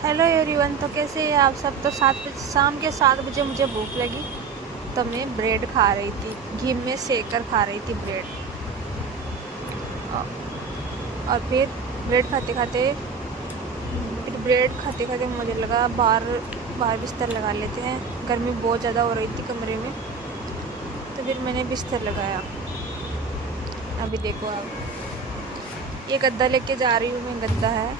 Hello everyone. तो कैसे हैं आप सब। तो शाम के 7 बजे मुझे भूख लगी तो मैं ब्रेड खा रही थी, घी में सेक कर खा रही थी ब्रेड। और फिर ब्रेड खाते खाते मुझे लगा बाहर बिस्तर लगा लेते हैं। गर्मी बहुत ज़्यादा हो रही थी कमरे में, तो फिर मैंने बिस्तर लगाया। अभी देखो आप, ये गद्दा लेके जा रही हूँ मैं। गद्दा है,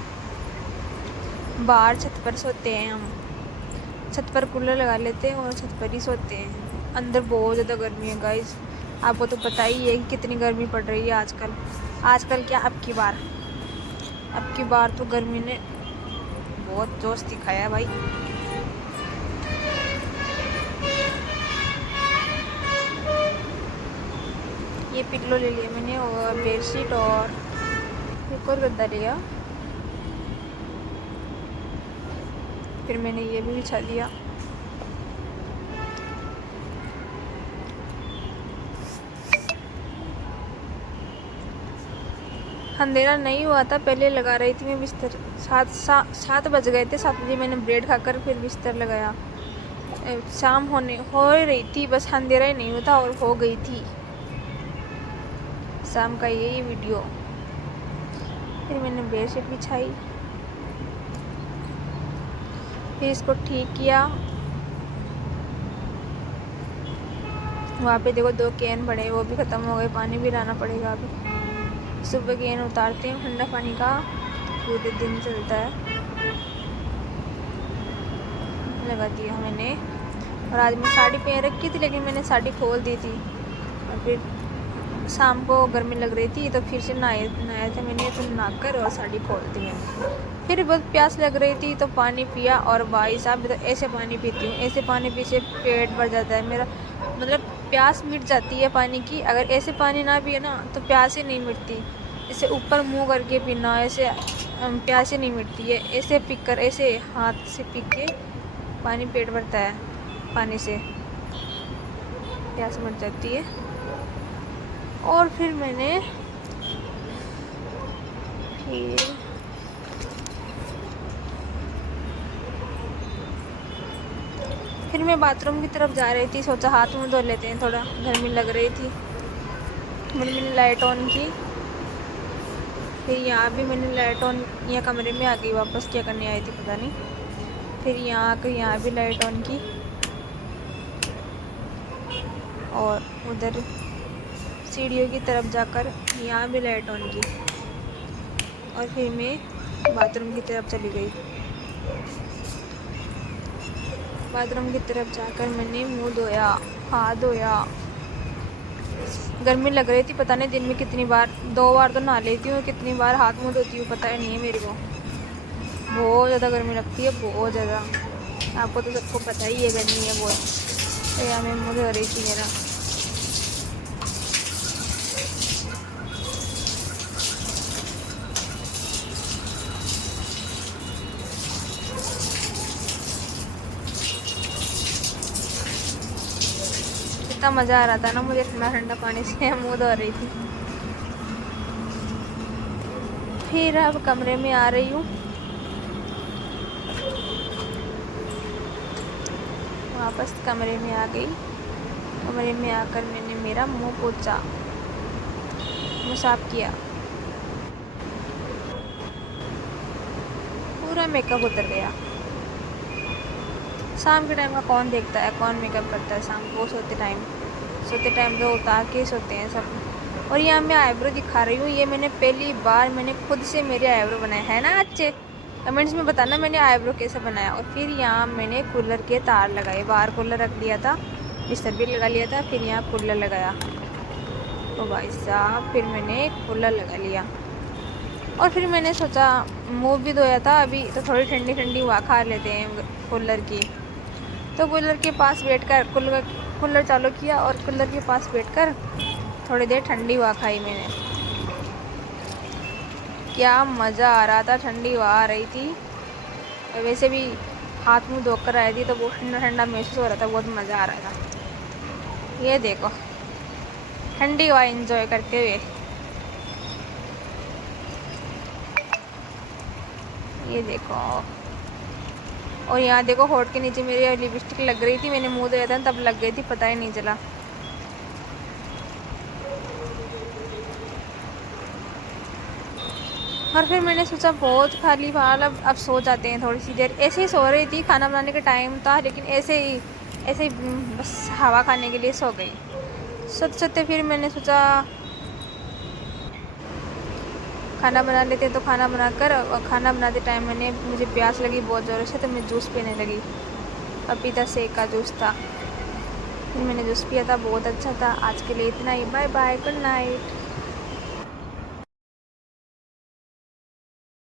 बाहर छत पर सोते हैं हम। छत पर कूलर लगा लेते हैं और छत पर ही सोते हैं। अंदर बहुत ज़्यादा गर्मी है गाइस। आपको तो पता ही है कि कितनी गर्मी पड़ रही है आजकल क्या अब की बार तो गर्मी ने बहुत जोश दिखाया है भाई। ये पिल्लो ले लिया मैंने और बेडशीट और एक और गद्दा लिया। फिर मैंने ये भी बिछा दिया। अंधेरा नहीं हुआ था, पहले लगा रही थी मैं बिस्तर। 7 बज गए थे। 7 बजे मैंने ब्रेड खाकर फिर बिस्तर लगाया। शाम हो रही थी, बस अंधेरा ही नहीं होता और हो गई थी शाम का यही वीडियो। फिर मैंने बेडशीट बिछाई, फिर इसको ठीक किया। वहाँ पे देखो 2 कैन पड़े, वो भी ख़त्म हो गए। पानी भी लाना पड़ेगा अभी। सुबह कैन उतारते हैं ठंडा पानी का, पूरे दिन चलता है। लगा दिया मैंने। और आज मैं साड़ी पहन रखी थी, लेकिन मैंने साड़ी खोल दी थी। और फिर शाम को गर्मी लग रही थी तो फिर से नहाया था मैंने। फिर नहाकर और साड़ी खोल दी मैंने। फिर बहुत प्यास लग रही थी तो पानी पिया। और भाई साहब, तो ऐसे पानी पीती हूँ, ऐसे पानी पी से पेट भर जाता है मेरा। मतलब प्यास मिट जाती है पानी की। अगर ऐसे पानी ना पिए ना तो प्यास ही नहीं मिटती। ऐसे ऊपर मुंह करके पीना, ऐसे प्यास ही नहीं मिटती है। ऐसे पीकर, ऐसे हाथ से पी के पानी पेट भरता है। पानी से प्यास मिट जाती है। और फिर मैंने फिर मैं बाथरूम की तरफ जा रही थी। सोचा हाथ मुँह धो लेते हैं, थोड़ा गर्मी लग रही थी। फिर मैंने लाइट ऑन की। फिर यहाँ भी मैंने लाइट ऑन, यहाँ कमरे में आ गई वापस, क्या करने आई थी पता नहीं। फिर यहाँ आकर यहाँ भी लाइट ऑन की और उधर सीढ़ियों की तरफ जाकर यहाँ भी लाइट ऑन की। और फिर मैं बाथरूम की तरफ चली गई। बाथरूम की तरफ जाकर मैंने मुंह धोया, हाथ धोया। गर्मी लग रही थी, पता नहीं दिन में कितनी बार, 2 बार तो नहा लेती हूँ, कितनी बार हाथ मुंह धोती हूँ पता ही नहीं है मेरे को। बहुत ज़्यादा गर्मी लगती है, बहुत ज़्यादा। आपको तो सबको पता ही है गर्मी है बहुत। तो यहाँ मैं मुँह धो रही थी मेरा। इतना मज़ा आ रहा था ना मुझे, ठंडा ठंडा पानी से मुँह धो रही थी। फिर अब कमरे में आ रही हूँ। वापस कमरे में आ गई। कमरे में आकर मैंने मेरा मुंह पोंछा, मुँह साफ किया। पूरा मेकअप उतर गया। शाम के टाइम का कौन देखता है, कौन मेकअप करता है शाम को। सोते टाइम तो उतार के सोते हैं सब। और यहाँ मैं आईब्रो दिखा रही हूँ। ये मैंने पहली बार मैंने खुद से मेरे आईब्रो बनाए है ना। अच्छे कमेंट्स में बताना मैंने आईब्रो कैसे बनाया। और फिर यहाँ मैंने कूलर के तार लगाए। बाहर कूलर रख दिया था, बिस्तर भी लगा लिया था, फिर यहाँ कूलर लगाया। तो भाई साहब, फिर मैंने कूलर लगा लिया। और फिर मैंने सोचा, मुँह भी धोया था अभी, तो थोड़ी ठंडी ठंडी हवा खा लेते हैं कूलर की। तो कूलर के पास बैठकर कूलर चालू किया और कूलर के पास बैठकर थोड़ी देर ठंडी हवा खाई मैंने। क्या मज़ा आ रहा था, ठंडी हवा आ रही थी। और वैसे भी हाथ मुँह धोकर आई थी तो बहुत ठंडा ठंडा महसूस हो रहा था, बहुत मज़ा आ रहा था। ये देखो, ठंडी हवा एंजॉय करते हुए। ये देखो, और यहाँ देखो होठ के नीचे मेरी लिपस्टिक लग रही थी, मैंने मुँह धोया था तब लग गई थी, पता ही नहीं चला। और फिर मैंने सोचा बहुत खा ली फाल, अब सो जाते हैं थोड़ी सी देर। ऐसे ही सो रही थी, खाना बनाने का टाइम था, लेकिन ऐसे ही बस हवा खाने के लिए सो गई। सोते सोते फिर मैंने सोचा खाना बना लेते हैं, तो खाना बनाकर, और खाना बनाते टाइम मुझे प्यास लगी बहुत ज़ोर से, तो मैं जूस पीने लगी। पपीता सेक का जूस था, फिर मैंने जूस पिया था, बहुत अच्छा था। आज के लिए इतना ही, बाय बाय, गुड नाइट।